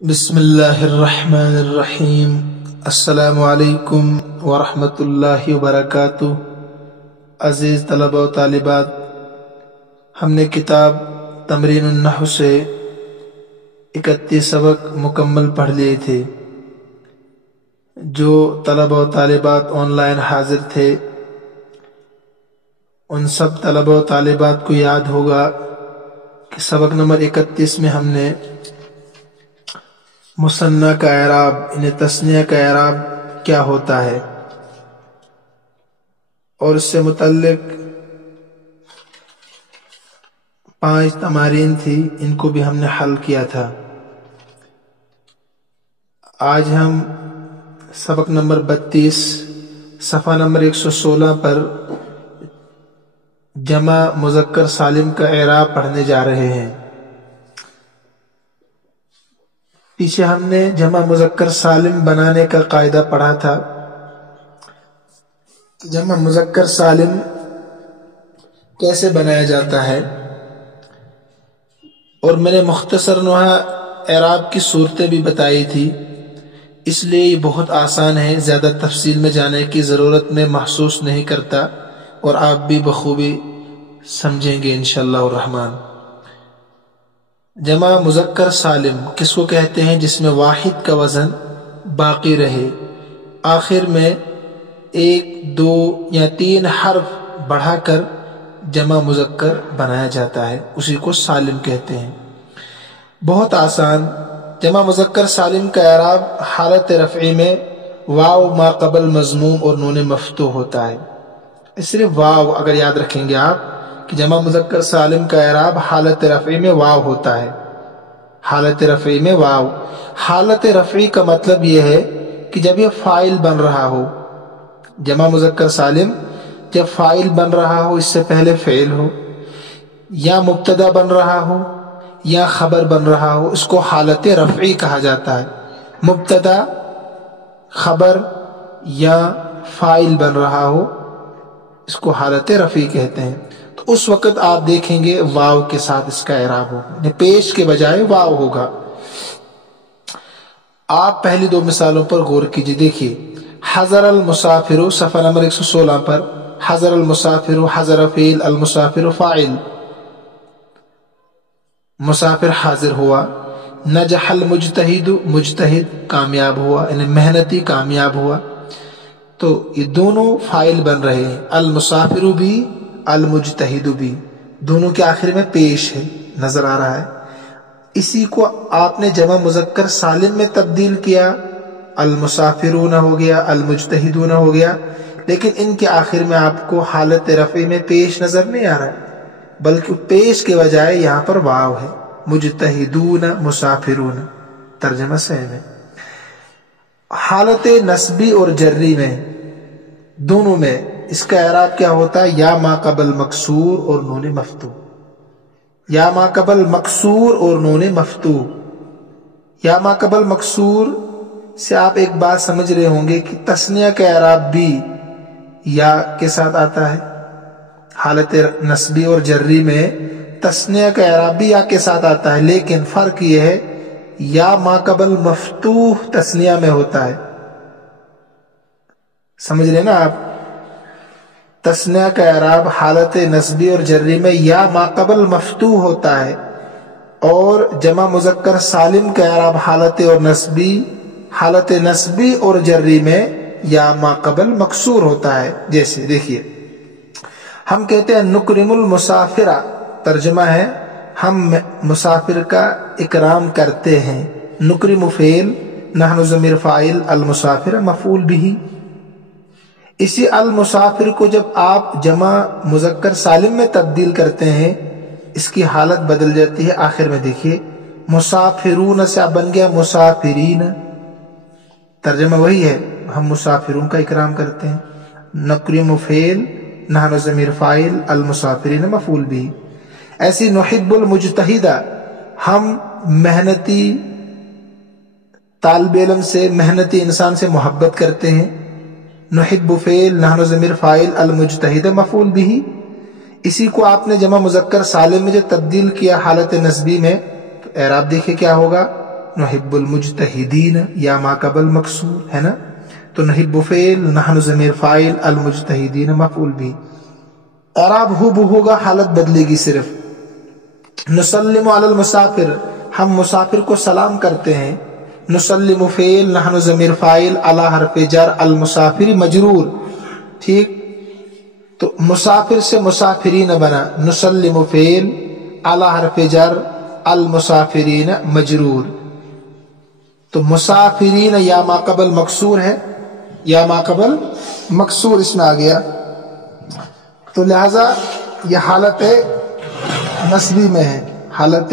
بسم اللہ الرحمن الرحیم۔ السلام علیکم ورحمۃ اللہ وبرکاتہ۔ عزیز طلبہ و طالبات، ہم نے کتاب تمرین النحو سے 31 سبق مکمل پڑھ لیے تھے۔ جو طلبہ و طالبات آن لائن حاضر تھے ان سب طلبہ و طالبات کو یاد ہوگا کہ سبق نمبر 31 میں ہم نے مثنیٰ کا اعراب یعنی تثنیہ کا اعراب کیا ہوتا ہے اور اس سے متعلق 5 تمارین تھی، ان کو بھی ہم نے حل کیا تھا۔ آج ہم سبق نمبر 32 صفحہ نمبر 116 پر جمع مذکر سالم کا اعراب پڑھنے جا رہے ہیں۔ پیچھے ہم نے جمع مذکر سالم بنانے کا قاعدہ پڑھا تھا۔ جمع مذکر سالم کیسے بنایا جاتا ہے، اور میں نے مختصر وہاں اعراب کی صورتیں بھی بتائی تھی، اس لیے یہ بہت آسان ہے، زیادہ تفصیل میں جانے کی ضرورت میں محسوس نہیں کرتا اور آپ بھی بخوبی سمجھیں گے انشاءاللہ الرحمن۔ جمع مذکر سالم کس کو کہتے ہیں؟ جس میں واحد کا وزن باقی رہے، آخر میں 1، 2 یا 3 حرف بڑھا کر جمع مذکر بنایا جاتا ہے، اسی کو سالم کہتے ہیں۔ بہت آسان۔ جمع مذکر سالم کا اعراب حالت رفعی میں واو ما قبل مضموم اور نون مفتوح ہوتا ہے۔ صرف واو اگر یاد رکھیں گے آپ کہ جمع مذکر سالم کا اعراب حالت رفعی میں واو ہوتا ہے۔ حالت رفعی میں واو۔ حالت رفعی کا مطلب یہ ہے کہ جب یہ فاعل بن رہا ہو، جمع مذکر سالم جب فاعل بن رہا ہو، اس سے پہلے فعل ہو، یا مبتدا بن رہا ہو یا خبر بن رہا ہو، اس کو حالت رفعی کہا جاتا ہے۔ مبتدا، خبر یا فاعل بن رہا ہو، اس کو حالت رفعی کہتے ہیں۔ تو اس وقت آپ دیکھیں گے واو کے ساتھ اس کا اعراب ہوگا، یعنی پیش کے بجائے واو ہوگا۔ آپ پہلی 2 مثالوں پر غور کیجیے۔ دیکھیے، حضر المسافر صفحہ نمبر 116 پر، حضر المسافر، حضر فعل، المسافر فاعل، مسافر حاضر ہوا۔ نجح المجتہد، مجتہد کامیاب ہوا، یعنی محنتی کامیاب ہوا۔ تو یہ دونوں فاعل بن رہے ہیں، المسافر بھی المجتہد بھی، دونوں کے آخر میں پیش ہے، نظر آ رہا ہے۔ اسی کو آپ نے جمع مذکر سالم میں تبدیل کیا، المسافرون ہو گیا، المجتہدون ہو گیا، لیکن ان کے آخر میں آپ کو حالت رفع میں پیش نظر نہیں آ رہا ہے، بلکہ پیش کے بجائے یہاں پر واو ہے، مجتہدون، مسافرون، ترجمہ صحیح ہے۔ حالت نصبی اور جری میں، دونوں میں اس کا اعراب کیا ہوتا ہے؟ یا ما قبل مکسور اور نون مفتوح، یا ما قبل مکسور اور نون مفتوح۔ یا ما قبل مکسور سے آپ ایک بات سمجھ رہے ہوں گے کہ تثنیہ کا اعراب بھی یا کے ساتھ آتا ہے۔ حالت نصبی اور جری میں تثنیہ کا اعراب بھی یا کے ساتھ آتا ہے، لیکن فرق یہ ہے یا ما قبل مفتوح تثنیہ میں ہوتا ہے۔ سمجھ رہے نا آپ؟ تثنیہ کا اعراب حالت نصبی اور جری میں یا ما قبل مفتوح ہوتا ہے، اور جمع مذکر سالم کا اعراب حالت نصبی اور جری میں یا ما قبل مکسور ہوتا ہے۔ جیسے دیکھیے، ہم کہتے ہیں نکرم المسافرہ، ترجمہ ہے ہم مسافر کا اکرام کرتے ہیں۔ نکرم فعل، نحن ضمیر فاعل، المسافر مفعول بھی۔ اسی المسافر کو جب آپ جمع مذکر سالم میں تبدیل کرتے ہیں، اس کی حالت بدل جاتی ہے۔ آخر میں دیکھیے، مسافرون سے بن گیا مسافرین، ترجمہ وہی ہے، ہم مسافرون کا اکرام کرتے ہیں۔ نکرم فعل، نحن ضمیر فاعل، المسافرین مفعول بھی۔ ایسی نحب المجتہدہ، ہم محنتی طالب علم سے، محنتی انسان سے محبت کرتے ہیں۔ نحب فعل، نحن ضمیر فاعل، المجتہد مفعول بھی۔ اسی کو آپ نے جمع مذکر سالم میں جو تبدیل کیا حالت نصبی میں، تو اعراب دیکھیں کیا ہوگا؟ نحب المجتہدین یا ما قبل مکسور ہے نا، تو نحب فعل، نحن ضمیر فاعل، المجتہدین مفعول بھی. اعراب ہو بہ ہوگا، حالت بدلے گی صرف. نسلم علی المسافر، ہم مسافر کو سلام کرتے ہیں. نسلم فعل، نحن ضمیر فاعل، علی حرف جر، المسافر مجرور. ٹھیک، تو مسافر سے مسافرین بنا. نسلم فعل، علی حرف جر، المسافرین مجرور. تو مسافرین یا ما قبل مکسور ہے، یا ما قبل مکسور اس میں آ گیا، تو لہذا یہ حالت نصبی میں ہے. حالت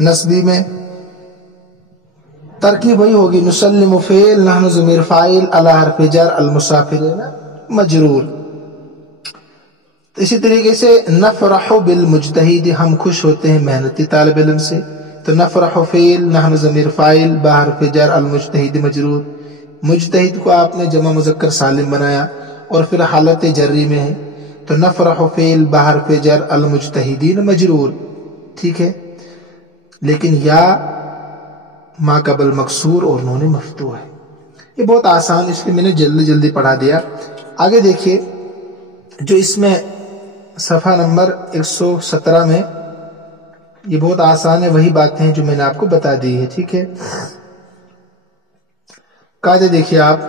نصبی میں ترکیب وہی ہوگی، نسلم فعل، نحن ضمیر فاعل، علی حرف جر، المسافرین مجرور. اسی طریقے سے نفرح بالمجتہد، ہم خوش ہوتے ہیں محنتی طالب علم سے. تو نفرح فعل، نحن ضمیر فاعل، بحرف جر، المجتہد مجرور. مجتہد کو آپ نے جمع مذکر سالم بنایا اور پھر حالت جری میں ہے، تو نفرح فعل، بحرف جر، المجتہدین مجرور. ٹھیک ہے، لیکن یا ما قبل مکسور اور نون مفتوح ہے. یہ بہت آسان، اس لیے میں نے جلدی جلدی پڑھا دیا. آگے دیکھیے، جو اس میں صفحہ نمبر 117 میں، یہ بہت آسان ہے، وہی باتیں ہیں جو میں نے آپ کو بتا دی ہے. ٹھیک ہے، قاعدے دیکھیے آپ.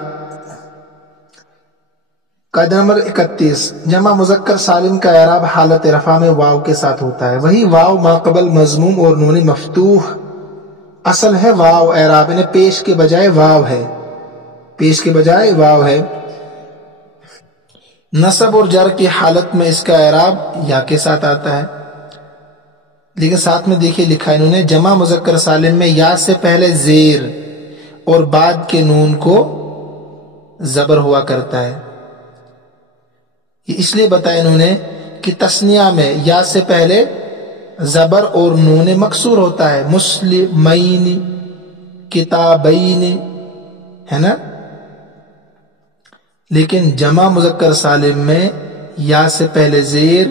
قاعدہ نمبر 31، جمع مذکر سالم کا اعراب حالت رفع میں واو کے ساتھ ہوتا ہے. وہی واو ما قبل مضموم اور نون مفتوح، اصل ہے واو اعراب، یعنی پیش کے بجائے واو ہے، پیش کے بجائے واو ہے. نصب اور جر کی حالت میں اس کا اعراب یا کے ساتھ آتا ہے، لیکن ساتھ میں دیکھیے لکھا انہوں نے، جمع مذکر سالم میں یا سے پہلے زیر اور بعد کے نون کو زبر ہوا کرتا ہے. یہ اس لیے بتایا انہوں نے کہ تثنیہ میں یا سے پہلے زبر اور نون مکسور ہوتا ہے، مسلمین، کتابین، ہے نا. لیکن جمع مذکر سالم میں یا سے پہلے زیر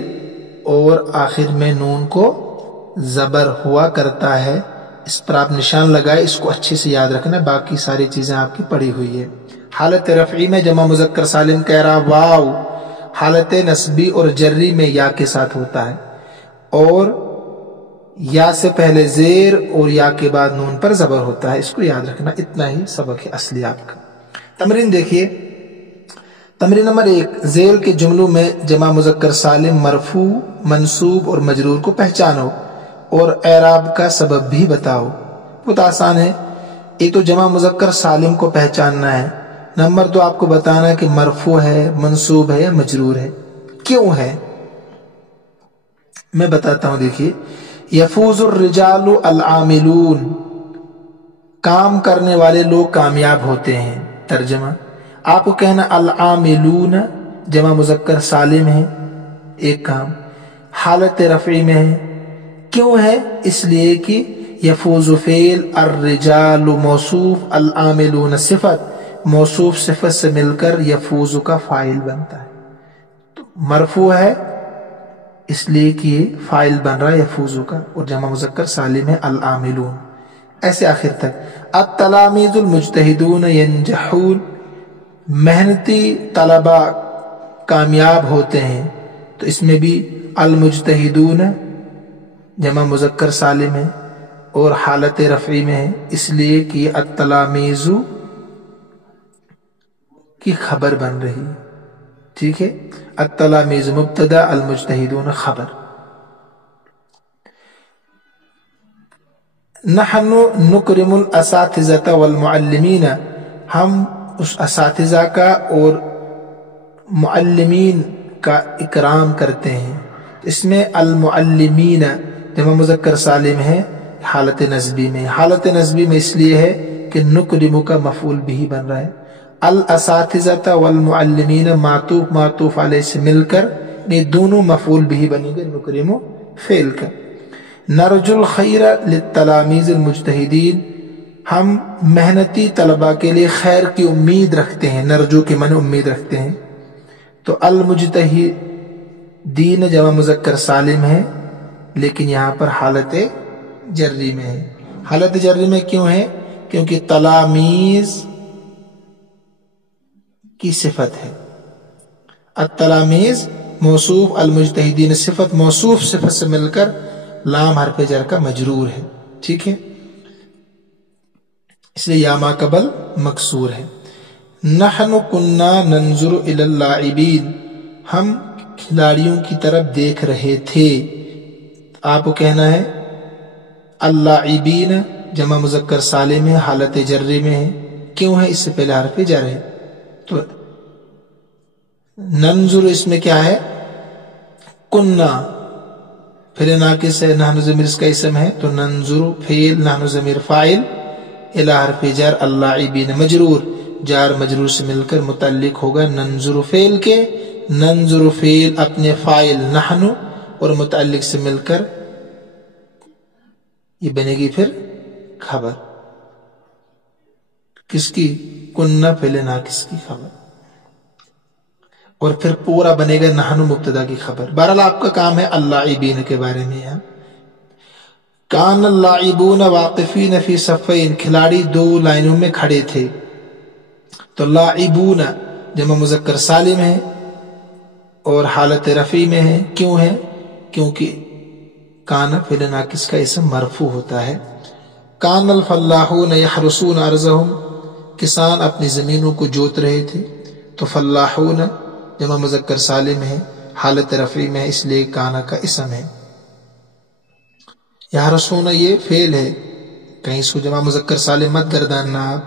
اور آخر میں نون کو زبر ہوا کرتا ہے. اس پر آپ نشان لگائے، اس کو اچھے سے یاد رکھنا، باقی ساری چیزیں آپ کی پڑھی ہوئی ہے. حالت رفعی میں جمع مذکر سالم کا اعراب واو، حالت نصبی اور جری میں یا کے ساتھ ہوتا ہے، اور یا سے پہلے زیر اور یا کے بعد نون پر زبر ہوتا ہے. اس کو یاد رکھنا، اتنا ہی سبق ہے اصلی آپ کا. تمرین دیکھیے، تمرین نمبر 1، ذیل کے جملوں میں جمع مذکر سالم مرفوع، منصوب اور مجرور کو پہچانو اور اعراب کا سبب بھی بتاؤ. بہت آسان ہے. ایک تو جمع مذکر سالم کو پہچاننا ہے، نمبر 2 آپ کو بتانا ہے کہ مرفوع ہے، منصوب ہے یا مجرور ہے. کیوں ہے میں بتاتا ہوں. دیکھیے، یفوز الرجال العاملون، کام کرنے والے لوگ کامیاب ہوتے ہیں. ترجمہ، آپ کو کہنا العاملون جمع مذکر سالم ہے، ایک کام حالت رفعی میں ہے. کیوں ہے؟ اس لیے کہ یفوز فعل، الرجال موصوف، العاملون صفت، موصوف صفت سے مل کر یفوز کا فاعل بنتا ہے. تو مرفوع ہے اس لیے کہ یہ فاعل بن رہا ہے یفوز کا، اور جمع مذکر سالم ہے العاملون. ایسے آخر تک. التلاميذ المجتہدون ینجحون، محنتی طلباء کامیاب ہوتے ہیں. تو اس میں بھی المجتہدون جمع مذکر سالم ہے اور حالت رفعی میں ہے، اس لیے کہ التلاميذ کی خبر بن رہی. ٹھیک ہے، التلاميذ مبتدا، المجتہدون خبر. نحن نکرم الاساتذة والمعلمین، ہم اس اساتذہ کا اور معلمین کا اکرام کرتے ہیں. اس میں المعلمین جمع مذکر سالم ہے حالت نصبی میں. حالت نصبی میں اس لیے ہے کہ نکرم کا مفعول بھی بن رہا ہے. الاساتذہ والمعلمین معطوف معطوف علیہ سے مل کر یہ دونوں مفعول بھی بنیں گے نکرم فعل کا. نرجو الخیر للتلاميذ المجتہدین، ہم محنتی طلباء کے لیے خیر کی امید رکھتے ہیں. نرجو کے معنی امید رکھتے ہیں. تو المجتہدین جمع مذکر سالم ہے لیکن یہاں پر حالت جری میں ہے. حالت جری میں کیوں ہے؟ کیونکہ تلامیز کی صفت ہے. التلامیز موصوف، المجتہدین صفت، موصوف صفت سے مل کر لام حرف جر کا مجرور ہے. ٹھیک ہے، اس لیے یا ما قبل مکسور ہے. نحن کنا ننظر الی اللاعبین، ہم کھلاڑیوں کی طرف دیکھ رہے تھے. آپ کو کہنا ہے اللاعبین جمع مذکر سالم ہے، حالت جری میں ہے. کیوں ہے؟ اس سے پہلے حرف جر ہے. تو ننظر اس میں کیا ہے؟ کنا فعل ناقص ہے، نحن ضمیر اس کا اسم ہے، تو ننظر فعل، نحن ضمیر فاعل، الی حرف جر اللاعبین مجرور، جار مجرور سے مل کر متعلق ہوگا ننظر فعل کے. ننظر فعل اپنے فاعل نحن اور متعلق سے مل کر یہ بنے گی پھر خبر کس کی؟ کننا فعل ناقص کی خبر، اور پھر پورا بنے گا نحن مبتدا کی خبر. بہرحال آپ کا کام ہے اللاعبین کے بارے میں. یہاں کان اللاعبون واقفین فی صفین، کھلاڑی دو لائنوں میں کھڑے تھے. تو لاعبون جمع مذکر سالم ہے اور حالت رفع میں ہے. کیوں ہے؟ کیونکہ کان فعل ناقص کا اسم مرفوع ہوتا ہے. کان الفلاحون یحرسون ارضهم، کسان اپنی زمینوں کو جوت رہے تھے. تو فلاحون جمع مذکر سالم ہے، حالت رفع میں ہے، اس لیے کانا کا اسم ہے. یحرسون یہ فعل ہے، کہیں اس کو جمع مذکر سالم مت گرداننا آپ.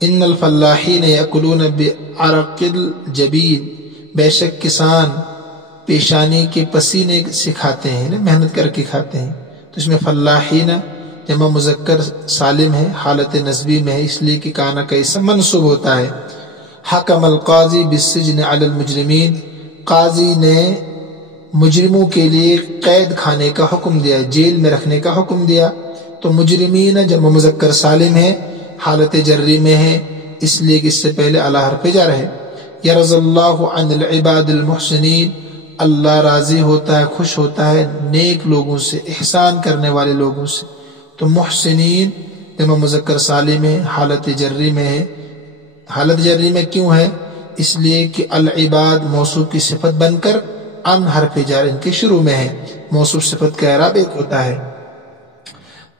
ان الفلاحین یاکلون بعرق الجبین، بے شک کسان پیشانی کے پسینے سے کھاتے ہیں، محنت کر کے کھاتے ہیں. تو اس میں فلاحین جمع مذکر سالم ہے، حالت نصبی میں ہے، اس لیے کہ کانا کا اسم منصوب ہوتا ہے. حکم القاضی بالسجن علی المجرمین، قاضی نے مجرموں کے لیے قید کھانے کا حکم دیا، جیل میں رکھنے کا حکم دیا. تو مجرمین جمع مذکر سالم ہے، حالت جری میں ہے، اس لیے کہ اس سے پہلے اعلی حرف جر ہے. یرضی اللہ عن العباد المحسنین، اللہ راضی ہوتا ہے، خوش ہوتا ہے نیک لوگوں سے، احسان کرنے والے لوگوں سے. تو محسنین جمع مذکر سالم ہے، حالت جری میں ہے. حالت جری میں کیوں ہے؟ اس لیے کہ العباد موصوف کی صفت بن کر ان حرف جر ان کے شروع میں ہے. موصوف صفت کا اعراب ایک ہوتا ہے.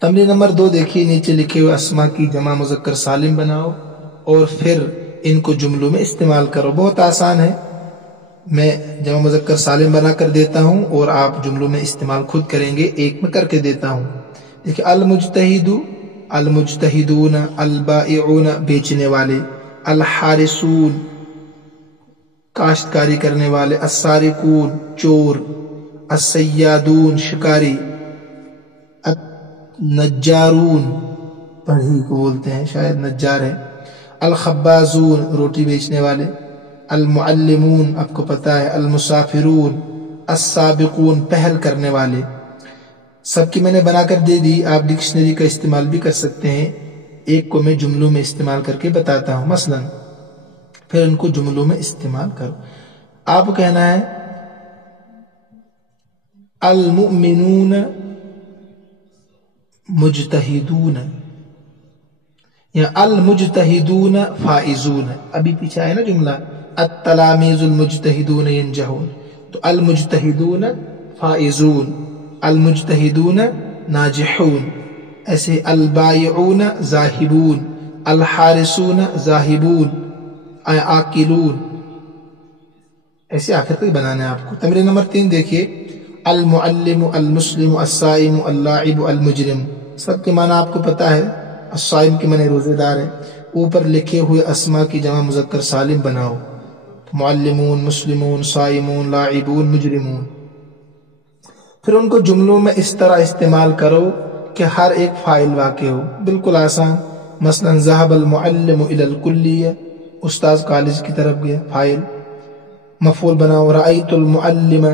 تمرین نمبر 2 دیکھیے، نیچے لکھے ہوئے اسما کی جمع مذکر سالم بناؤ اور پھر ان کو جملوں میں استعمال کرو. بہت آسان ہے، میں جمع مذکر سالم بنا کر دیتا ہوں اور آپ جملوں میں استعمال خود کریں گے. ایک میں کر کے دیتا ہوں. دیکھیں، المجتہد، المجتہدون، البائعون بیچنے والے، الحارسون کاشتکاری کرنے والے، السارقون چور، الصیادون شکاری، النجارون پڑھی کو بولتے ہیں، شاید نجار ہے، الخبازون روٹی بیچنے والے، المعلمون آپ کو پتہ ہے، المسافرون، السابقون پہل کرنے والے. سب کی میں نے بنا کر دے دی، آپ ڈکشنری کا استعمال بھی کر سکتے ہیں. ایک کو میں جملوں میں استعمال کر کے بتاتا ہوں مثلا، پھر ان کو جملوں میں استعمال کرو. آپ کو کہنا ہے المؤمنون مجتہدون، یا المجتہدون فائزون. ابھی پیچھے آئے نا جملہ التلامیذ المجتہدون ینجحون، تو المجتہدون فائزون، المجتہدون ناجحون. ایسے البائعون ذاہبون، الحارسون ذاہبون، آکلون. ایسے آخر تک بنانا ہے آپ کو. تمرین نمبر 3 دیکھیے، المعلم، المسلم، الصائم، اللاعب، المجرم. سب کے معنی آپ کو پتہ ہے. الصائم کے معنی روزے دار ہے. اوپر لکھے ہوئے اسما کی جمع مذکر سالم بناؤ، معلمون، مسلمون، صائمون، لاعبون، مجرمون. پھر ان کو جملوں میں اس طرح استعمال کرو کہ ہر ایک فاعل واقع ہو. بالکل آسان. مثلا ذهب المعلم الى الکلیہ، استاذ کالج کی طرف گیا، فاعل. مفعول بناؤ رأیت المعلم،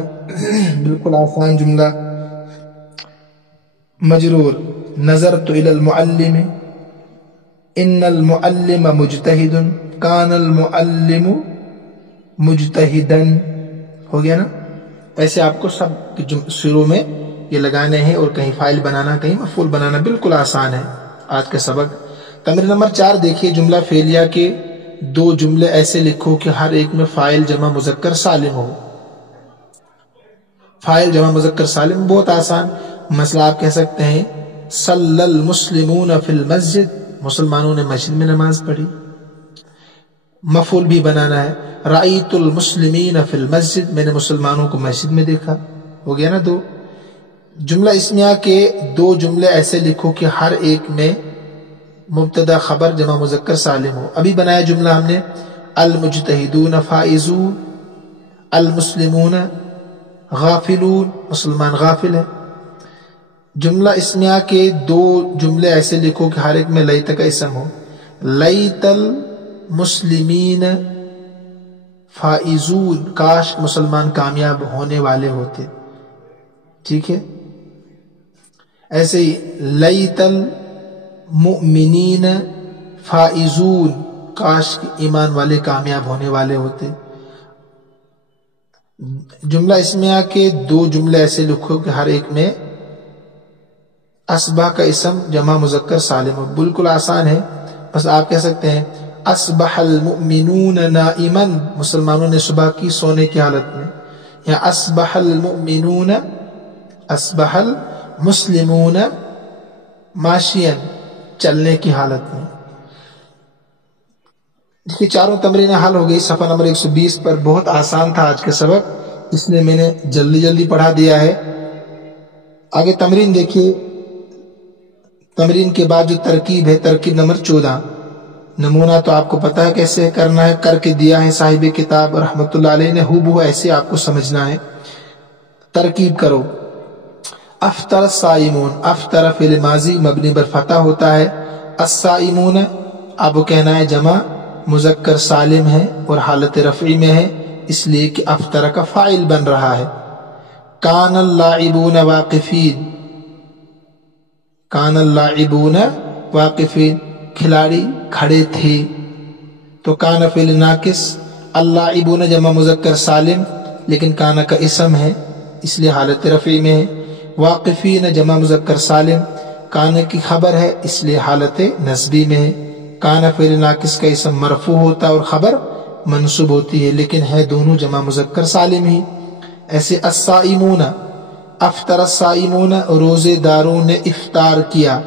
بالکل آسان جملہ. مجرور نظرت الى المعلم، ان المعلم مجتہد، کان المعلم مجتہدا. ہو گیا نا؟ ایسے آپ کو سب شروع میں یہ لگانے ہیں اور کہیں فائل بنانا کہیں مفعول بنانا بالکل آسان ہے آج کا سبق۔ تمرین نمبر 4 دیکھیے، جملہ فعلیہ کے 2 جملے ایسے لکھو کہ ہر ایک میں فاعل جمع مذکر سالم ہو۔ فاعل جمع مذکر سالم بہت آسان، مثلا آپ کہہ سکتے ہیں صلی المسلمون فی المسجد، مسلمانوں نے مسجد میں نماز پڑھی۔ مفعول بھی بنانا ہے، رأیت المسلمین فی المسجد، میں نے مسلمانوں کو مسجد میں دیکھا، ہو گیا نا 2۔ جملہ اسمیہ کے 2 جملے ایسے لکھو کہ ہر ایک میں مبتدا خبر جمع مذکر سالم ہو۔ ابھی بنایا جملہ ہم نے، المجتہدون فائزون، المسلمون غافلون، مسلمان غافل ہے۔ جملہ اسمیہ کے 2 جملے ایسے لکھو کہ ہر ایک میں لیت کا اسم ہو، لیت المسلمین فائزون، کاش مسلمان کامیاب ہونے والے ہوتے، ٹھیک ہے۔ ایسے ہی لیت المؤمنین فائزون، کاش ایمان والے کامیاب ہونے والے ہوتے۔ جملہ اسمیہ کے 2 جملے ایسے لکھو کہ ہر ایک میں اصبح کا اسم جمع مذکر سالم ہو، بالکل آسان ہے۔ بس آپ کہہ سکتے ہیں اصبح المؤمنون نائما، مسلمانوں نے صبح کی سونے کی حالت میں، یا اصبح المؤمنون، اصبح المسلمون ماشیا، چلنے کی حالت میں۔ دیکھیے چاروں تمرینیں حل ہو گئی صفحہ نمبر 120 پر۔ بہت آسان تھا آج کا سبق، اس لیے میں نے جلدی جلدی پڑھا دیا ہے۔ آگے تمرین دیکھیے، تمرین کے بعد جو ترکیب ہے، ترکیب نمبر 14، نمونہ تو آپ کو پتا ہے کیسے کرنا ہے، کر کے دیا ہے صاحب کتاب رحمۃ اللہ علیہ نے، ہو بہو ایسے آپ کو سمجھنا ہے۔ ترکیب کرو، افطر الصائمون، افطر فعل ماضی مبنی بر فتح ہوتا ہے، الصائمون آپ کو کہنا ہے جمع مذکر سالم ہے اور حالت رفعی میں ہے، اس لیے کہ افطر کا فاعل بن رہا ہے۔ کان اللاعبون واقفین، کان اللاعبون واقفین، کھلاڑی کھڑے تھے، تو کان فعل ناقص، اللاعبون جمع مذکر سالم لیکن کان کا اسم ہے اس لیے حالت رفعی میں ہے، واقفین جمع مذکر سالم، کان کی خبر ہے اس لیے حالت نصبی میں ہے۔ کان فعل ناقص کا اسم مرفوع ہوتا ہے اور خبر منصوب ہوتی ہے، لیکن ہے دونوں جمع مذکر سالم ہی۔ ایسے الصائمون، افطر الصائمون، روزے داروں نے افطار کیا،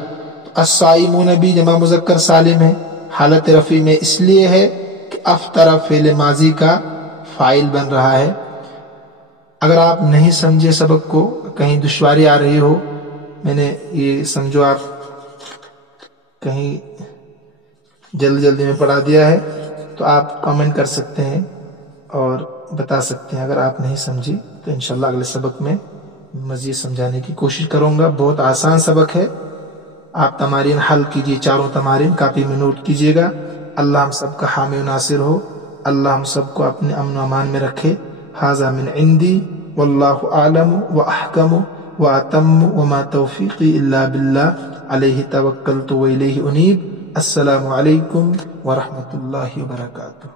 الصائمون بھی جمع مذکر سالم ہے، حالت رفعی میں اس لیے ہے کہ افطر فعل ماضی کا فاعل بن رہا ہے۔ اگر آپ نہیں سمجھے سبق کو، کہیں دشواری آ رہی ہو، میں نے یہ سمجھو آپ کہیں جلدی میں پڑھا دیا ہے، تو آپ کامنٹ کر سکتے ہیں اور بتا سکتے ہیں۔ اگر آپ نہیں سمجھی تو انشاءاللہ اگلے سبق میں مزید سمجھانے کی کوشش کروں گا۔ بہت آسان سبق ہے، آپ تمارین حل کیجیے، چاروں تمارین کاپی میں نوٹ کیجیے گا۔ اللہ ہم سب کا حامی و ناصر ہو، اللہ ہم سب کو اپنے امن و امان میں رکھے۔ ھذا من عندی واللہ اعلم واحکم واتم وما توفیقی الا باللہ علیہ توکلت والیہ انیب۔ السلام علیکم ورحمۃ اللہ وبرکاتہ۔